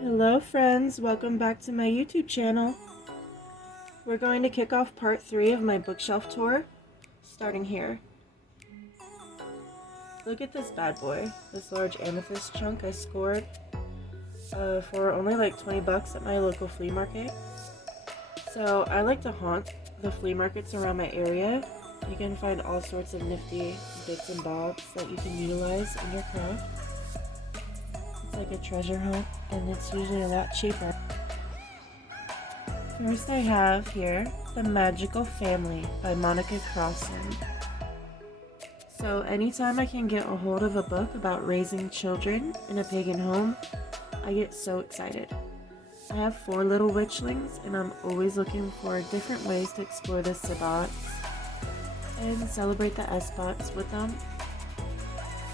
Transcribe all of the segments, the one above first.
Hello friends, welcome back to my YouTube channel. We're going to kick off part 3 of my bookshelf tour, starting here. Look at this bad boy, this large amethyst chunk I scored for only like 20 bucks at my local flea market. So I like to haunt the flea markets around my area. You can find all sorts of nifty bits and bobs that you can utilize in your craft. It's like a treasure hunt, and it's usually a lot cheaper. First I have here The Magical Family by Monica Crossan. So anytime I can get a hold of a book about raising children in a pagan home, I get so excited. I have 4 little witchlings, and I'm always looking for different ways to explore the Sabbats and celebrate the Esbats with them.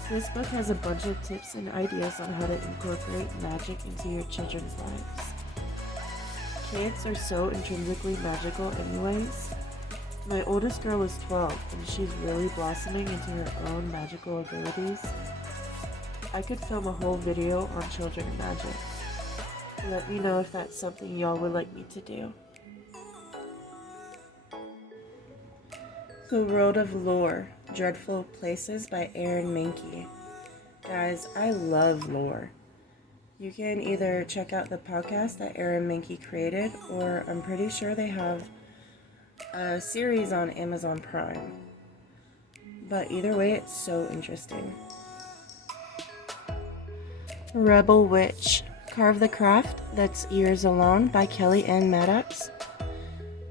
This book has a bunch of tips and ideas on how to incorporate magic into your children's lives. Kids are so intrinsically magical anyways. My oldest girl is 12 and she's really blossoming into her own magical abilities. I could film a whole video on children and magic. Let me know if that's something y'all would like me to do. The World of Lore, Dreadful Places by Aaron Mahnke. Guys, I love lore. You can either check out the podcast that Aaron Mahnke created, or I'm pretty sure they have a series on Amazon Prime. But either way, it's so interesting. Rebel Witch, Carve the Craft That's Yours Alone by Kelly Ann Maddox.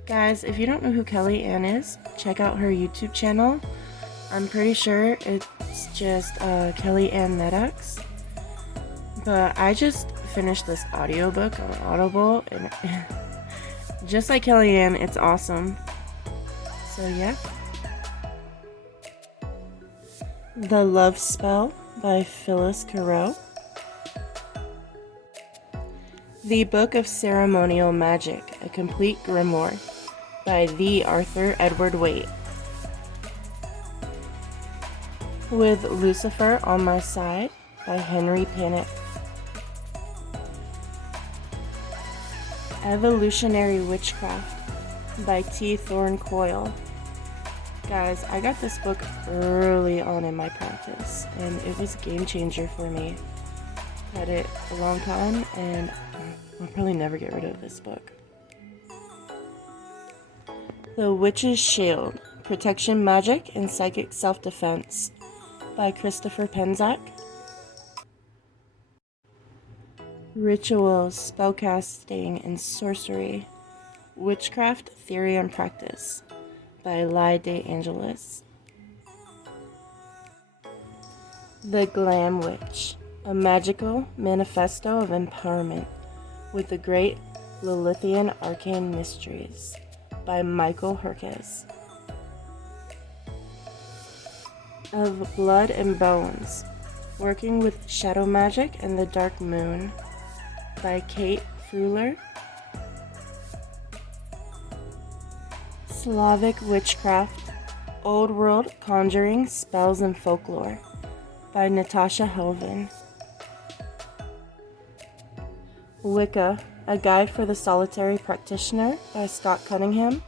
Guys, if you don't know who Kelly Ann is, check out her YouTube channel. I'm pretty sure it's just Kelly Ann Maddox. But I just finished this audiobook on Audible, and just like Kelly Ann, it's awesome. So yeah. The Love Spell by Phyllis Carreau. The Book of Ceremonial Magic, A Complete Grimoire by the Arthur Edward Waite. With Lucifer on My Side by Henry Panic. Evolutionary Witchcraft by T. Thorne Coyle. Guys, I got this book early on in my practice, and it was a game changer for me. Had it a long time, and I'll probably never get rid of this book. The Witch's Shield, Protection Magic and Psychic Self-Defense by Christopher Penczak. Rituals, Spellcasting, and Sorcery, Witchcraft, Theory and Practice by Lai De Angelis. The Glam Witch, A Magical Manifesto of Empowerment with the Great Lilithian Arcane Mysteries by Michael Herkes. Of Blood and Bones, Working with Shadow Magic and the Dark Moon by Kate Fruhler. Slavic Witchcraft, Old World Conjuring, Spells and Folklore by Natasha Helvin. Wicca, A Guide for the Solitary Practitioner by Scott Cunningham.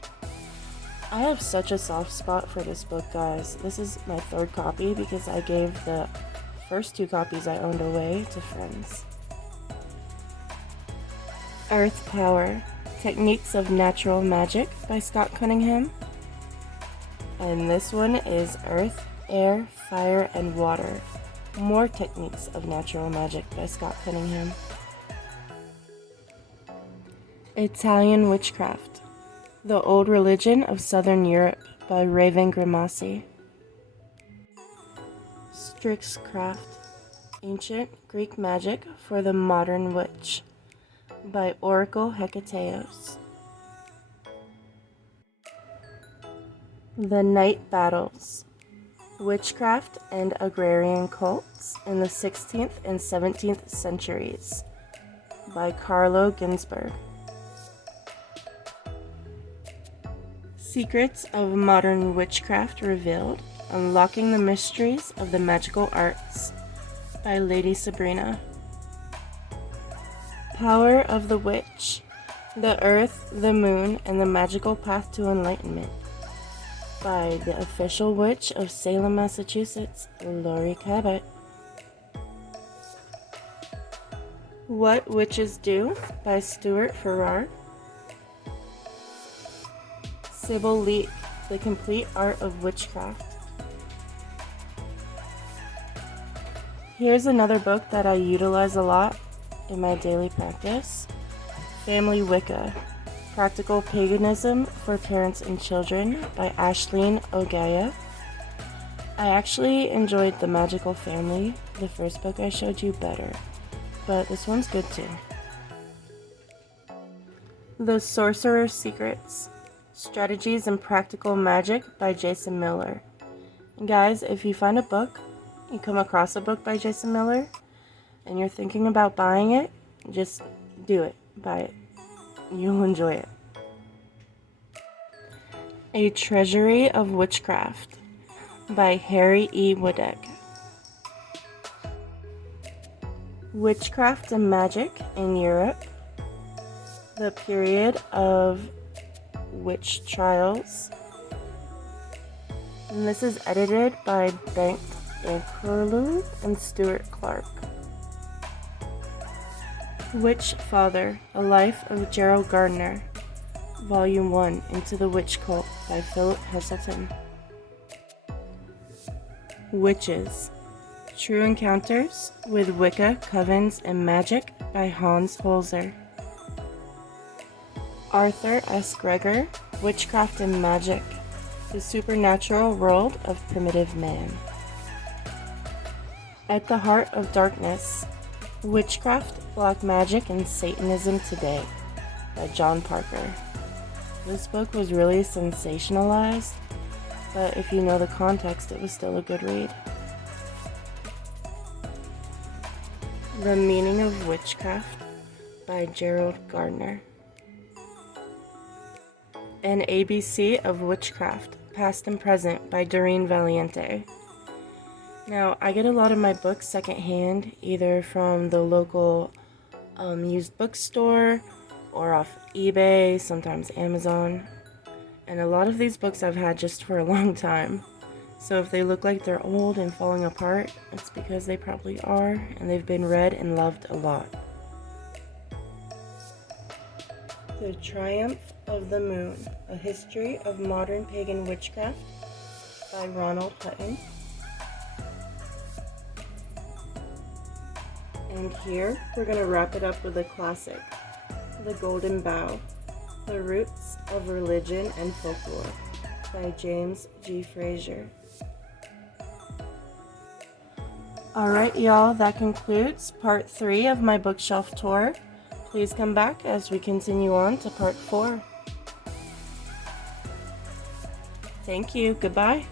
I have such a soft spot for this book, guys. This is my 3rd copy because I gave the first 2 copies I owned away to friends. Earth Power, Techniques of Natural Magic by Scott Cunningham. And this one is Earth, Air, Fire, and Water, More Techniques of Natural Magic by Scott Cunningham. Italian Witchcraft, The Old Religion of Southern Europe by Raven Grimassi. Strixcraft, Ancient Greek Magic for the Modern Witch by Oracle Hecateos. The Night Battles, Witchcraft and Agrarian Cults in the 16th and 17th Centuries by Carlo Ginzburg. Secrets of Modern Witchcraft Revealed, Unlocking the Mysteries of the Magical Arts by Lady Sabrina. Power of the Witch, the Earth, the Moon, and the Magical Path to Enlightenment by the official witch of Salem, Massachusetts, Lori Cabot. What Witches Do by Stuart Farrar. Sybil Leek, The Complete Art of Witchcraft. Here's another book that I utilize a lot in my daily practice. Family Wicca, Practical Paganism for Parents and Children by Ashleen Ogaya. I actually enjoyed The Magical Family, the first book I showed you, better, but this one's good too. The Sorcerer's Secrets, Strategies in Practical Magic by Jason Miller. And guys, if you find a book, you come across a book by Jason Miller, and you're thinking about buying it, just do it. Buy it. You'll enjoy it. A Treasury of Witchcraft by Harry E. Woodek. Witchcraft and Magic in Europe, the Period of Witch Trials. And this is edited by Bengt Ekerlund and Stuart Clark. Witch Father, A Life of Gerald Gardner, Volume 1, Into the Witch Cult by Philip Heselton. Witches, True Encounters with Wicca, Covens, and Magic by Hans Holzer. Arthur S. Gregor, Witchcraft and Magic, The Supernatural World of Primitive Man. At the Heart of Darkness, Witchcraft, Black Magic, and Satanism Today by John Parker. This book was really sensationalized, but if you know the context, it was still a good read. The Meaning of Witchcraft by Gerald Gardner. An ABC of Witchcraft, Past and Present by Doreen Valiente. Now, I get a lot of my books secondhand, either from the local used bookstore or off eBay, sometimes Amazon. And a lot of these books I've had just for a long time. So if they look like they're old and falling apart, it's because they probably are, and they've been read and loved a lot. The Triumph of the Moon, A History of Modern Pagan Witchcraft by Ronald Hutton. And here, we're going to wrap it up with a classic, The Golden Bough, The Roots of Religion and Folklore by James G. Frazier. Alright y'all, that concludes part 3 of my bookshelf tour. Please come back as we continue on to part 4. Thank you, goodbye.